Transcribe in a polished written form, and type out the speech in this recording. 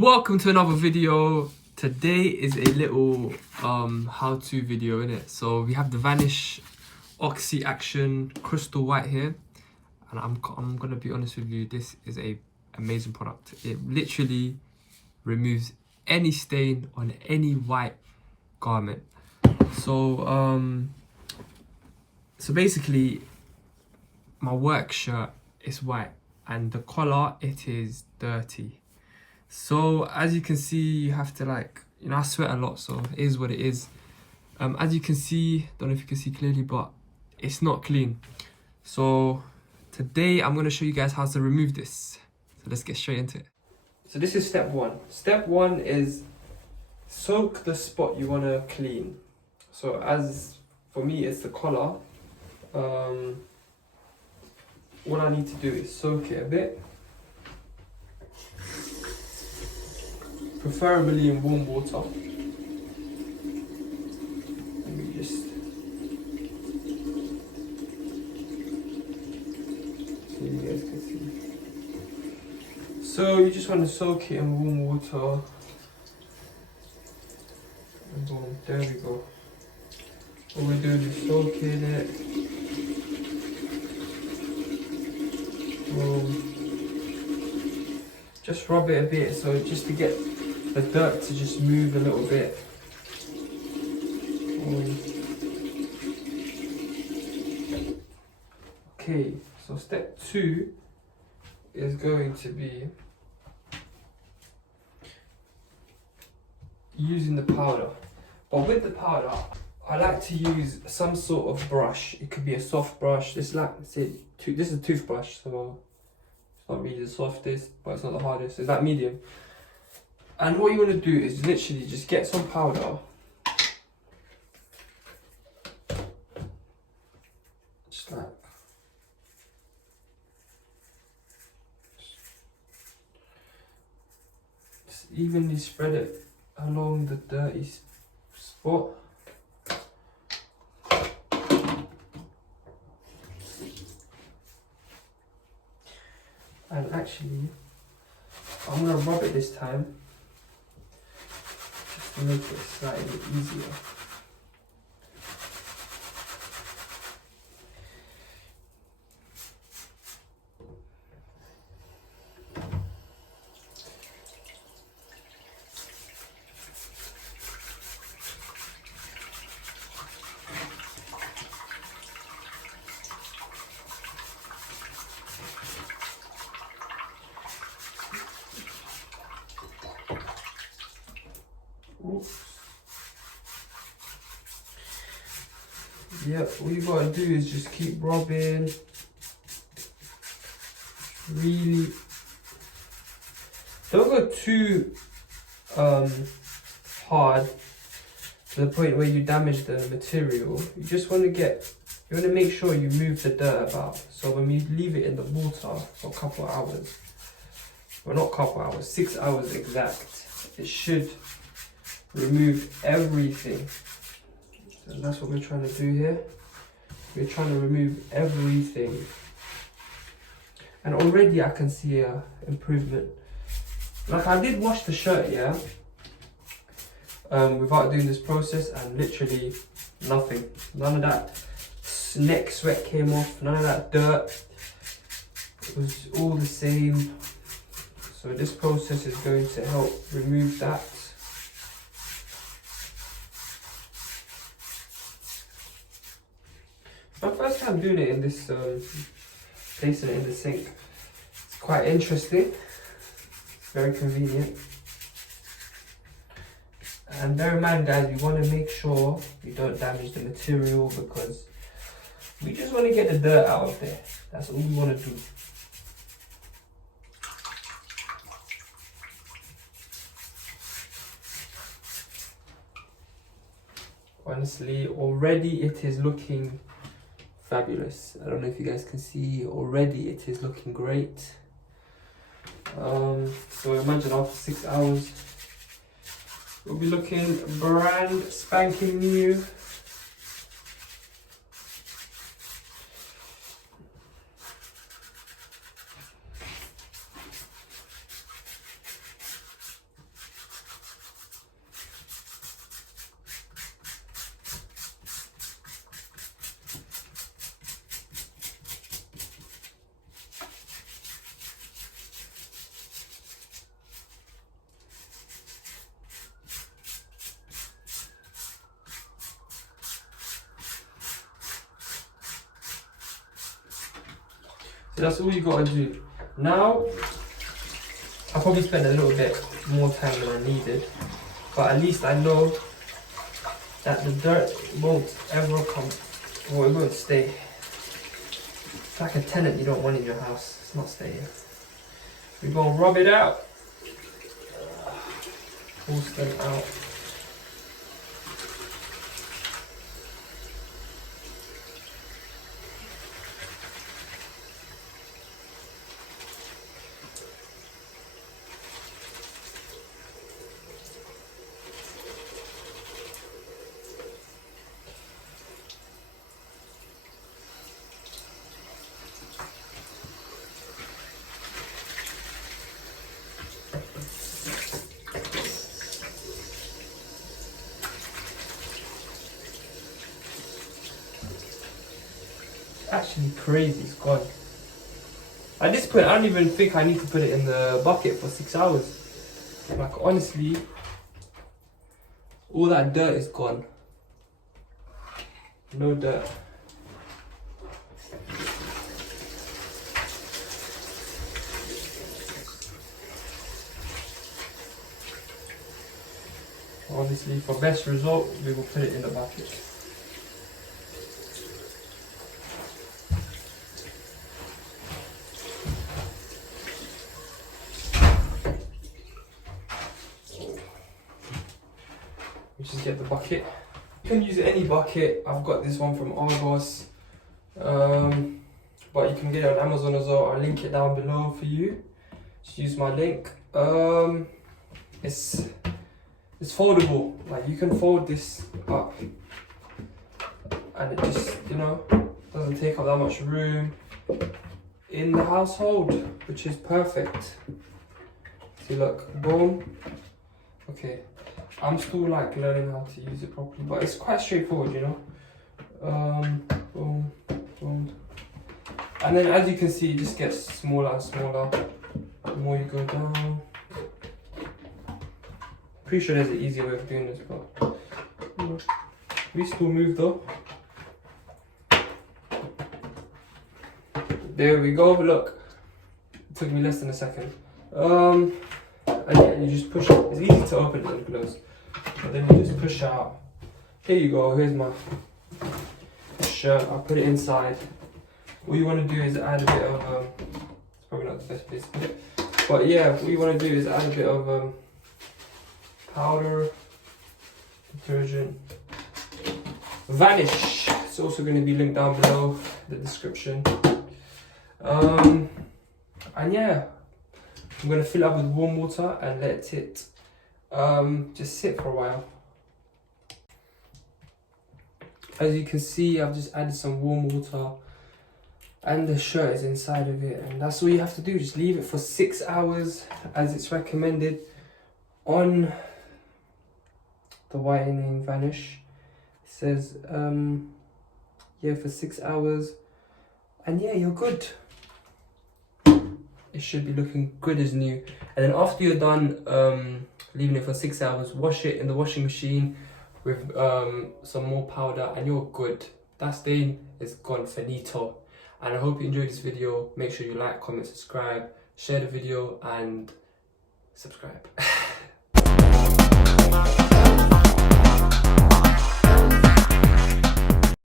Welcome to another video. Today is a little how-to video, innit? So we have the Vanish Oxy Action Crystal White here, and I'm gonna be honest with you, this is a amazing product. It literally removes any stain on any white garment. So so basically my work shirt is white and the collar, it is dirty. So as you can see, you have to I sweat a lot, so it is what it is. As you can see, don't know if you can see clearly, but it's not clean. So today I'm gonna show you guys how to remove this. So let's get straight into it. So this is step one. Step one is soak the spot you wanna clean. So as for me, it's the collar. All I need to do is soak it a bit. Preferably in warm water. Let me just so you guys can see. So you just want to soak it in warm water. And boom, there we go. What we do is soak in it. Boom. Just rub it a bit, so just to get the dirt to just move a little bit. Okay, so step two is going to be using the powder. But with the powder, I like to use some sort of brush. It could be a soft brush. This is a toothbrush, so it's not really the softest, but it's not the hardest. It's like medium. And what you want to do is literally just get some powder. Just like. Just evenly spread it along the dirty spot. And actually, I'm going to rub it this time. To make it slightly easier. Yeah, all you gotta do is just keep rubbing. Really, don't go too hard to the point where you damage the material. You just want to make sure you move the dirt about. So when you leave it in the water for a couple of hours, well, not couple hours, 6 hours exact, it should remove everything. And that's what we're trying to do here. We're trying to remove everything. And already I can see a improvement. Like I did wash the shirt, yeah, without doing this process, and literally nothing. None of that neck sweat came off, none of that dirt. It was all the same. So this process is going to help remove that. My first time doing it in this, placing it in the sink. It's quite interesting, very convenient. And bear in mind guys, we want to make sure we don't damage the material because we just want to get the dirt out of there. That's all we want to do. Honestly, already it is looking fabulous. I don't know if you guys can see, already it is looking great. So imagine after 6 hours we'll be looking brand spanking new. So that's all you gotta do. Now, I probably spent a little bit more time than I needed, but at least I know that the dirt won't ever come, or it won't stay. It's like a tenant you don't want in your house. It's not staying. We're gonna rub it out. Force them out. Actually crazy, it's gone. At this point, I don't even think I need to put it in the bucket for 6 hours. Like, honestly, all that dirt is gone. No dirt. Obviously, for best result, we will put it in the bucket. We just get the bucket. You can use any bucket. I've got this one from Argos, but you can get it on Amazon as well. I'll link it down below for you. Just use my link. It's foldable. Like, you can fold this up, and it just, you know, doesn't take up that much room in the household, which is perfect. See, look, boom. Okay. I'm still like learning how to use it properly, but it's quite straightforward, you know. Boom, boom. And then as you can see, it just gets smaller and smaller the more you go down. Pretty sure there's an easier way of doing this, but we still move though. There we go, look. It took me less than a second. And yeah, you just push it. It's easy to open and close. But then you just push out. Here you go, here's my shirt. I'll put it inside. What you want to do is add a bit of, it's probably not the best place to put it. But yeah, what you want to do is add a bit of powder, detergent, Vanish. It's also going to be linked down below the description. And yeah, I'm going to fill it up with warm water and let it just sit for a while. As you can see, I've just added some warm water and the shirt is inside of it, and that's all you have to do. Just leave it for 6 hours as it's recommended on the whitening Vanish. It says yeah, for 6 hours, and yeah, you're good. It should be looking good as new. And then after you're done leaving it for 6 hours, wash it in the washing machine with some more powder and you're good. That stain is gone, finito. And I hope you enjoyed this video. Make sure you like, comment, subscribe, share the video and subscribe.